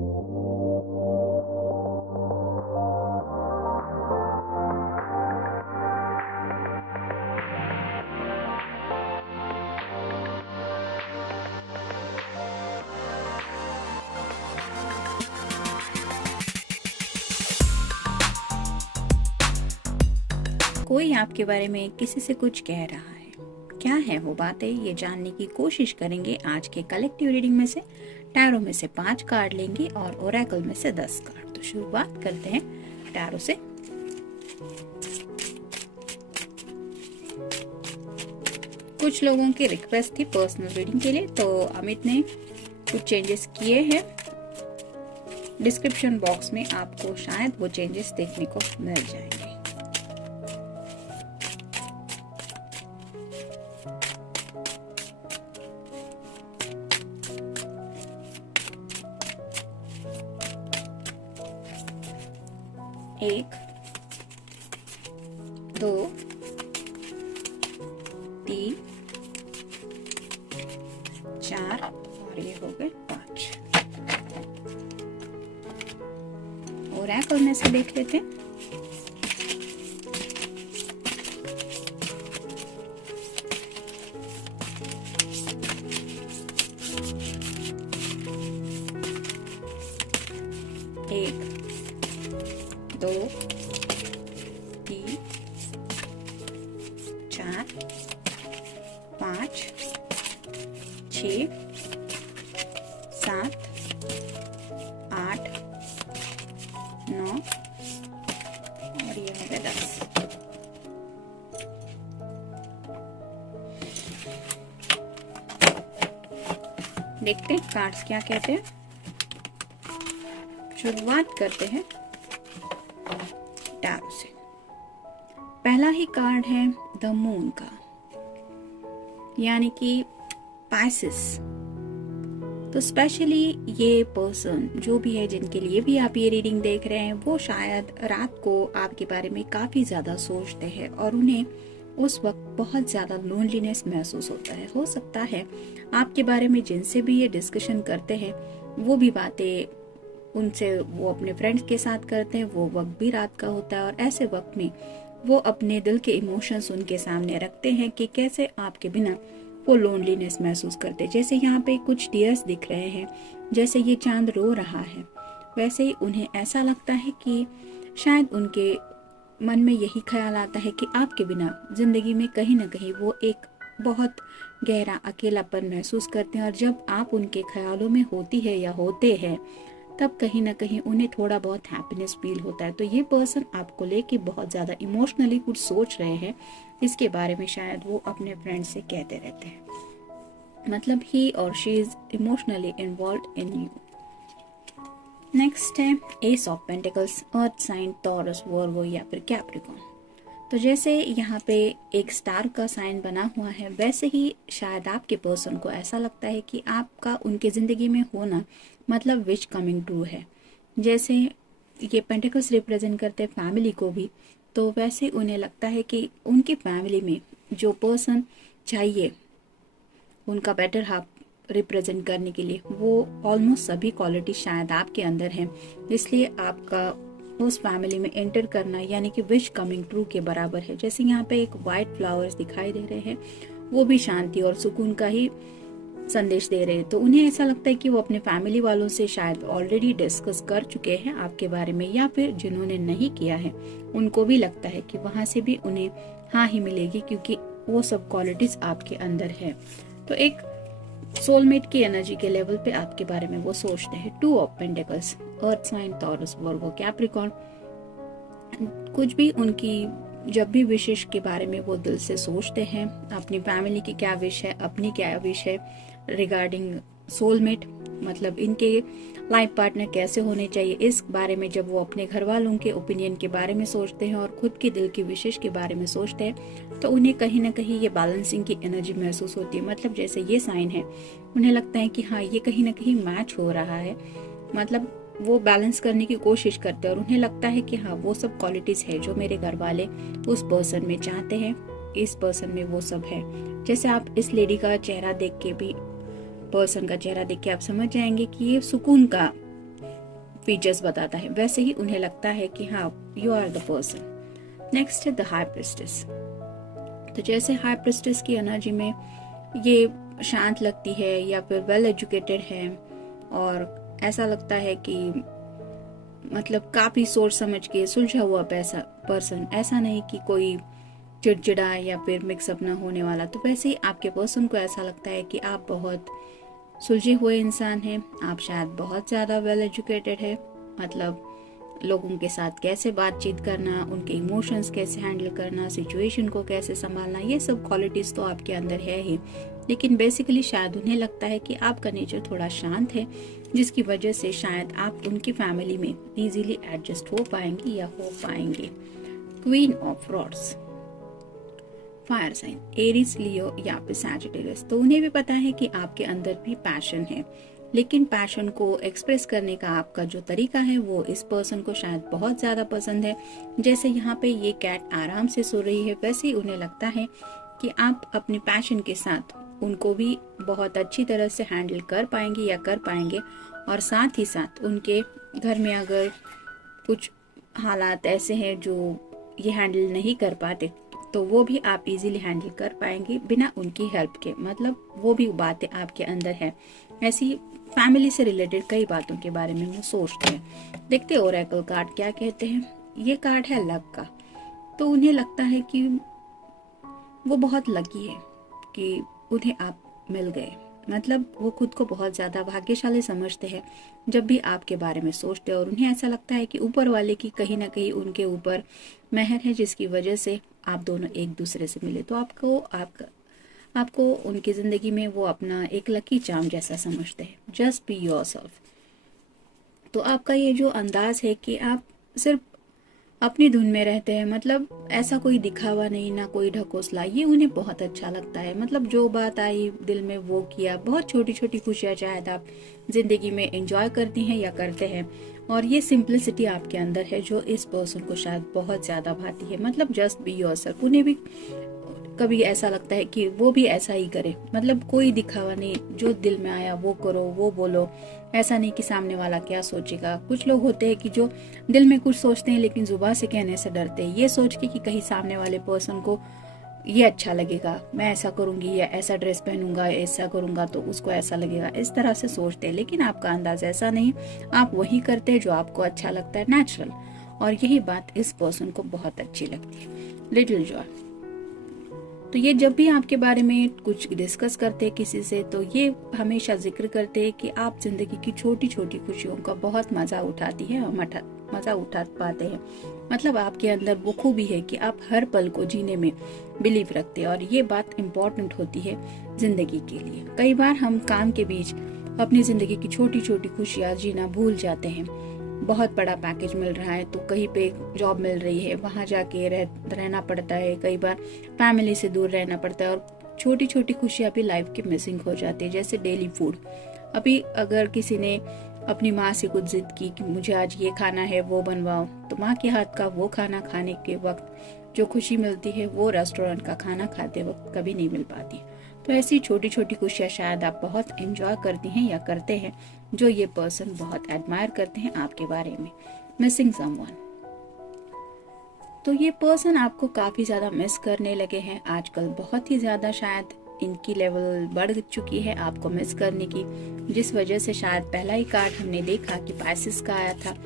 कोई आपके बारे में किसी से कुछ कह रहा है। क्या है वो बातें, ये जानने की कोशिश करेंगे आज के कलेक्टिव रीडिंग में से। टैरो में से 5 कार्ड लेंगे और ओरेकल में से 10 कार्ड। तो शुरुआत करते हैं टैरो से। कुछ लोगों की रिक्वेस्ट थी पर्सनल रीडिंग के लिए, तो अमित ने कुछ चेंजेस किए हैं। डिस्क्रिप्शन बॉक्स में आपको शायद वो चेंजेस देखने को मिल जाएंगे। एक, 2, 3, 4 और ये हो गए 5। ओरेकल में से देख लेते हैं। एक, 2, 3, 4, 5, 6, 7, 8, 9 और ये हो गया 10। देखते हैं कार्ड्स क्या कहते हैं। शुरुआत करते हैं टैरो से। पहला ही कार्ड है द मून का, यानी कि पाइसेस। तो स्पेशली ये पर्सन जो भी है, जिनके लिए भी आप ये रीडिंग देख रहे हैं, वो शायद रात को आपके बारे में काफी ज्यादा सोचते हैं और उन्हें उस वक्त बहुत ज्यादा लोनलीनेस महसूस होता है। हो सकता है आपके बारे में जिनसे भी ये डिस्कशन करते हैं वो भी बातें उनसे वो अपने फ्रेंड्स के साथ करते हैं, वो वक्त भी रात का होता है और ऐसे वक्त में वो अपने दिल के इमोशंस उनके सामने रखते हैं कि कैसे आपके बिना वो लोनलीनेस महसूस करते हैं। जैसे यहाँ पे कुछ टीयर्स दिख रहे हैं, जैसे ये चांद रो रहा है, वैसे ही उन्हें ऐसा लगता है कि शायद उनके मन में यही ख्याल आता है कि आपके बिना जिंदगी में कहीं ना कहीं वो एक बहुत गहरा अकेलापन महसूस करते हैं। और जब आप उनके ख्यालों में होती है या होते हैं, तब कहीं ना कहीं उन्हें थोड़ा बहुत हैप्पीनेस फील होता है। तो ये पर्सन आपको लेके बहुत ज्यादा इमोशनली कुछ सोच रहे हैं, इसके बारे में शायद वो अपने फ्रेंड से कहते रहते हैं। मतलब ही और she is emotionally involved in you. Next है ace of pentacles, earth sign, Taurus, Virgo या फिर कैप्रिकॉर्न। तो जैसे यहाँ पे एक स्टार का साइन बना हुआ है, वैसे ही शायद आपके पर्सन को ऐसा लगता है कि आपका उनके जिंदगी में होना मतलब विश कमिंग ट्रू है। जैसे ये पेंटिकल्स रिप्रेजेंट करते हैं फैमिली को भी, तो वैसे उन्हें लगता है कि उनकी फैमिली में जो पर्सन चाहिए उनका बेटर हाफ रिप्रेजेंट करने के लिए, वो ऑलमोस्ट सभी क्वालिटी शायद आपके अंदर हैं। इसलिए आपका उस फैमिली में एंटर करना यानी कि विश कमिंग ट्रू के बराबर है। जैसे यहाँ पे एक वाइट फ्लावर्स दिखाई दे रहे हैं, वो भी शांति और सुकून का ही संदेश दे रहे हैं। तो उन्हें ऐसा लगता है कि वो अपने फैमिली वालों से शायद ऑलरेडी डिस्कस कर चुके हैं आपके बारे में, या फिर जिन्होंने नहीं किया है उनको भी लगता है कि वहां से भी उन्हें हाँ ही मिलेगी, क्योंकि वो सब क्वालिटीज आपके अंदर है। तो एक सोलमेट की एनर्जी के लेवल पे आपके बारे में वो सोचते हैं। 2 of pentacles, earth sign, Taurus, Virgo, Capricorn. कुछ भी उनकी जब भी विशेष के बारे में वो दिल से सोचते हैं, अपनी फैमिली की क्या विश है, अपनी क्या विश है रिगार्डिंग सोलमेट, मतलब इनके लाइफ पार्टनर कैसे होने चाहिए, इस बारे में जब वो अपने घर वालों के ओपिनियन के बारे में सोचते हैं और खुद के दिल की विशेष के बारे में सोचते हैं, तो उन्हें कहीं ना कहीं ये बैलेंसिंग की एनर्जी महसूस होती है। मतलब जैसे ये साइन है, उन्हें लगता है कि हाँ ये कहीं ना कहीं मैच हो रहा है, मतलब वो बैलेंस करने की कोशिश करते हैं और उन्हें लगता है कि हाँ वो सब क्वालिटीज है जो मेरे घर वाले उस पर्सन में चाहते हैं, इस पर्सन में वो सब है। जैसे आप इस लेडी का चेहरा देख के भी, पर्सन का चेहरा देख के आप समझ जाएंगे कि ये सुकून का फीचर्स बताता है, वैसे ही उन्हें लगता है कि हाँ you are the person. Next है द हाई प्रिस्टेस। तो जैसे हाई प्रिस्टेस की एनर्जी में ये शांत लगती है या फिर वेल एजुकेटेड है और ऐसा लगता है कि मतलब काफी सोच समझ के सुलझा हुआ पर्सन, ऐसा नहीं कि कोई चिड़चिड़ा या फिर मिक्सअप ना होने वाला। तो वैसे ही आपके पर्सन को ऐसा लगता है कि आप बहुत सुलझे हुए इंसान हैं, आप शायद बहुत ज़्यादा वेल एजुकेटेड है, मतलब लोगों के साथ कैसे बातचीत करना, उनके इमोशंस कैसे हैंडल करना, सिचुएशन को कैसे संभालना, ये सब क्वालिटीज़ तो आपके अंदर है ही। लेकिन बेसिकली शायद उन्हें लगता है कि आपका नेचर थोड़ा शांत है, जिसकी वजह से शायद आप उनकी फैमिली में इजीली एडजस्ट हो पाएंगे या हो पाएंगे। Queen of rods, fire sign, Aries, Leo या फिर सैजिटेरियस। तो उन्हें भी पता है कि आपके अंदर भी पैशन है, लेकिन पैशन को एक्सप्रेस करने का आपका जो तरीका है वो इस पर्सन को शायद बहुत ज्यादा पसंद है। जैसे यहाँ पे ये कैट आराम से सो रही है, वैसे ही उन्हें लगता है कि आप अपने पैशन के साथ उनको भी बहुत अच्छी तरह से हैंडल कर पाएंगे या कर पाएंगे, और साथ ही साथ उनके घर में अगर कुछ हालात ऐसे हैं जो ये हैंडल नहीं कर पाते, तो वो भी आप इजीली हैंडल कर पाएंगे बिना उनकी हेल्प के। मतलब वो भी बातें आपके अंदर है, ऐसी फैमिली से रिलेटेड कई बातों के बारे में वो सोचते हैं। देखते ओरेकल कार्ड क्या कहते हैं। ये कार्ड है लक का। तो उन्हें लगता है कि वो बहुत लकी है कि उन्हें आप मिल गए, मतलब वो खुद को बहुत ज्यादा भाग्यशाली समझते हैं जब भी आपके बारे में सोचते हैं, और उन्हें ऐसा लगता है कि ऊपर वाले की कहीं ना कहीं उनके ऊपर मेहर है, जिसकी वजह से आप दोनों एक दूसरे से मिले। तो आपको उनकी जिंदगी में वो अपना एक लकी चार्म जैसा समझते हैं। Just be yourself. तो आपका ये जो अंदाज है कि आप सिर्फ अपनी धुन में रहते हैं, मतलब ऐसा कोई दिखावा नहीं, ना कोई ढकोसला, ये उन्हें बहुत अच्छा लगता है। मतलब जो बात आई दिल में वो किया। बहुत छोटी छोटी खुशियां शायद आप जिंदगी में एंजॉय करती हैं या करते हैं, और ये सिंप्लिसिटी आपके अंदर है जो इस पर्सन को शायद बहुत ज्यादा भाती है। मतलब जस्ट बी योरसेल्फ। उन्हें भी कभी ऐसा लगता है कि वो भी ऐसा ही करे, मतलब कोई दिखावा नहीं, जो दिल में आया वो करो, वो बोलो, ऐसा नहीं कि सामने वाला क्या सोचेगा। कुछ लोग होते हैं कि जो दिल में कुछ सोचते हैं लेकिन जुबान से कहने से डरते हैं, ये सोच के कि कहीं सामने वाले पर्सन को ये अच्छा लगेगा, मैं ऐसा करूंगी या ऐसा ड्रेस पहनूंगा, ऐसा करूंगा तो उसको ऐसा लगेगा, इस तरह से सोचते हैं। लेकिन आपका अंदाज ऐसा नहीं, आप वही करते हैं जो आपको अच्छा लगता है, नेचुरल। और यही बात इस पर्सन को बहुत अच्छी लगती है। Little Joy. तो ये जब भी आपके बारे में कुछ डिस्कस करते हैं किसी से, तो ये हमेशा जिक्र करते हैं कि आप जिंदगी की छोटी छोटी खुशियों का बहुत मजा उठाती है और मजा उठा पाते हैं। मतलब आपके अंदर वो खूबी है कि आप हर पल को जीने में बिलीव रखते हैं, और ये बात इम्पोर्टेंट होती है जिंदगी के लिए। कई बार हम काम के बीच अपनी जिंदगी की छोटी छोटी खुशियां जीना भूल जाते हैं। बहुत बड़ा पैकेज मिल रहा है, तो कहीं पे जॉब मिल रही है, वहां जाके रहना पड़ता है, कई बार फैमिली से दूर रहना पड़ता है, और छोटी छोटी खुशियां भी लाइफ की मिसिंग हो जाती है। जैसे डेली फूड। अभी अगर किसी ने अपनी माँ से कुछ जिद की कि मुझे आज ये खाना है, वो बनवाओ, तो माँ के हाथ का वो खाना खाने के वक्त जो खुशी मिलती है वो रेस्टोरेंट का खाना खाते वक्त कभी नहीं मिल पाती। तो ऐसी छोटी छोटी खुशियां शायद आप बहुत एंजॉय करती हैं या करते हैं, जो ये पर्सन बहुत एडमायर करते हैं आपके बारे में। Missing someone. तो ये पर्सन आपको काफी ज्यादा मिस करने लगे हैं आजकल, बहुत ही ज्यादा शायद इनकी लेवल बढ़ चुकी है आपको मिस करने की, जिस वजह से शायद पहला ही कार्ड हमने देखा कि पाइसेस का आया था।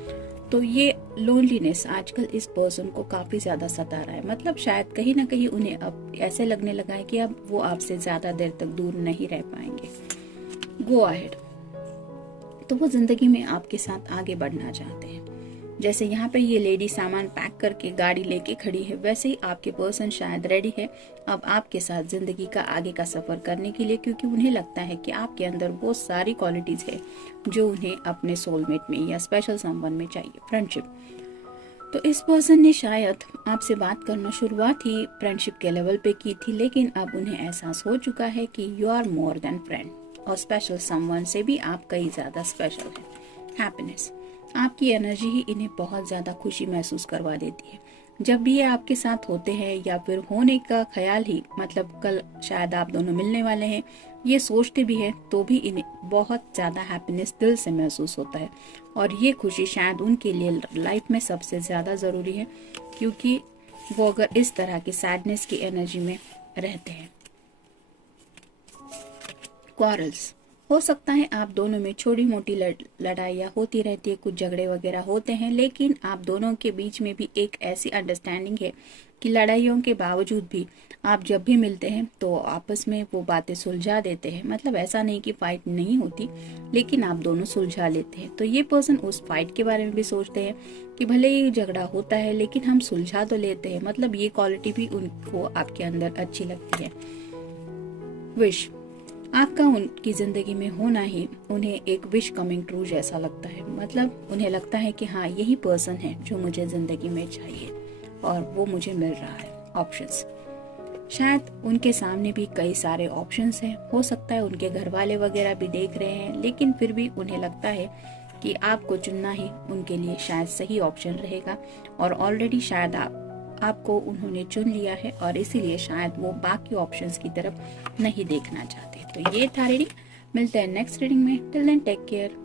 तो ये लोनलीनेस आजकल इस पर्सन को काफी ज्यादा सता रहा है। मतलब शायद कहीं ना कहीं उन्हें अब ऐसे लगने लगा है कि अब वो आपसे ज्यादा देर तक दूर नहीं रह पाएंगे। Go ahead. तो वो जिंदगी में आपके साथ आगे बढ़ना चाहते हैं। जैसे यहाँ पे ये लेडी सामान पैक करके गाड़ी लेके खड़ी है, वैसे ही आपके पर्सन शायद रेडी है अब आपके साथ जिंदगी का आगे का सफर करने के लिए, क्योंकि उन्हें लगता है कि आपके अंदर वो सारी क्वालिटीज है जो उन्हें अपने सोलमेट में या स्पेशल समवन में चाहिए। फ्रेंडशिप। तो इस पर्सन ने शायद आपसे बात करना शुरुआत ही फ्रेंडशिप के लेवल पे की थी, लेकिन अब उन्हें एहसास हो चुका है कि you are more than friend, और स्पेशल समवन से भी आप कई ज्यादा स्पेशल हैं। हैप्पीनेस। आपकी एनर्जी ही इन्हें बहुत ज्यादा खुशी महसूस करवा देती है। जब भी ये आपके साथ होते हैं या फिर होने का ख्याल ही, मतलब कल शायद आप दोनों मिलने वाले हैं, ये सोचते भी हैं तो भी इन्हें बहुत ज़्यादा हैप्पीनेस दिल से महसूस होता है। और ये खुशी शायद उनके लिए लाइफ में सबसे ज़्यादा ज़रूरी है, क्योंकि वो अगर इस तरह की सैडनेस की एनर्जी में रहते हैं। क्वारल्स, हो सकता है आप दोनों में छोटी मोटी लड़ाइयाँ होती रहती है, कुछ झगड़े वगैरह होते हैं, लेकिन आप दोनों के बीच में भी एक ऐसी अंडरस्टैंडिंग है कि लड़ाइयों के बावजूद भी आप जब भी मिलते हैं तो आपस में वो बातें सुलझा देते हैं। मतलब ऐसा नहीं कि फाइट नहीं होती, लेकिन आप दोनों सुलझा लेते हैं। तो ये पर्सन उस फाइट के बारे में भी सोचते हैं कि भले ही झगड़ा होता है लेकिन हम सुलझा तो लेते हैं। मतलब ये क्वालिटी भी उनको आपके अंदर अच्छी लगती है। विश, आपका उनकी जिंदगी में होना ही उन्हें एक विश कमिंग ट्रू जैसा लगता है। मतलब उन्हें लगता है कि हाँ, यही पर्सन है जो मुझे जिंदगी में चाहिए और वो मुझे मिल रहा है। ऑप्शंस, शायद उनके सामने भी कई सारे ऑप्शंस हैं, हो सकता है उनके घर वाले वगैरह भी देख रहे हैं, लेकिन फिर भी उन्हें लगता है कि आपको चुनना ही उनके लिए शायद सही ऑप्शन रहेगा। और ऑलरेडी शायद आपको उन्होंने चुन लिया है और इसीलिए शायद वो बाकी ऑप्शंस की तरफ नहीं देखना चाहते। तो ये था रीडिंग, मिलते हैं नेक्स्ट रीडिंग में। Till then take care.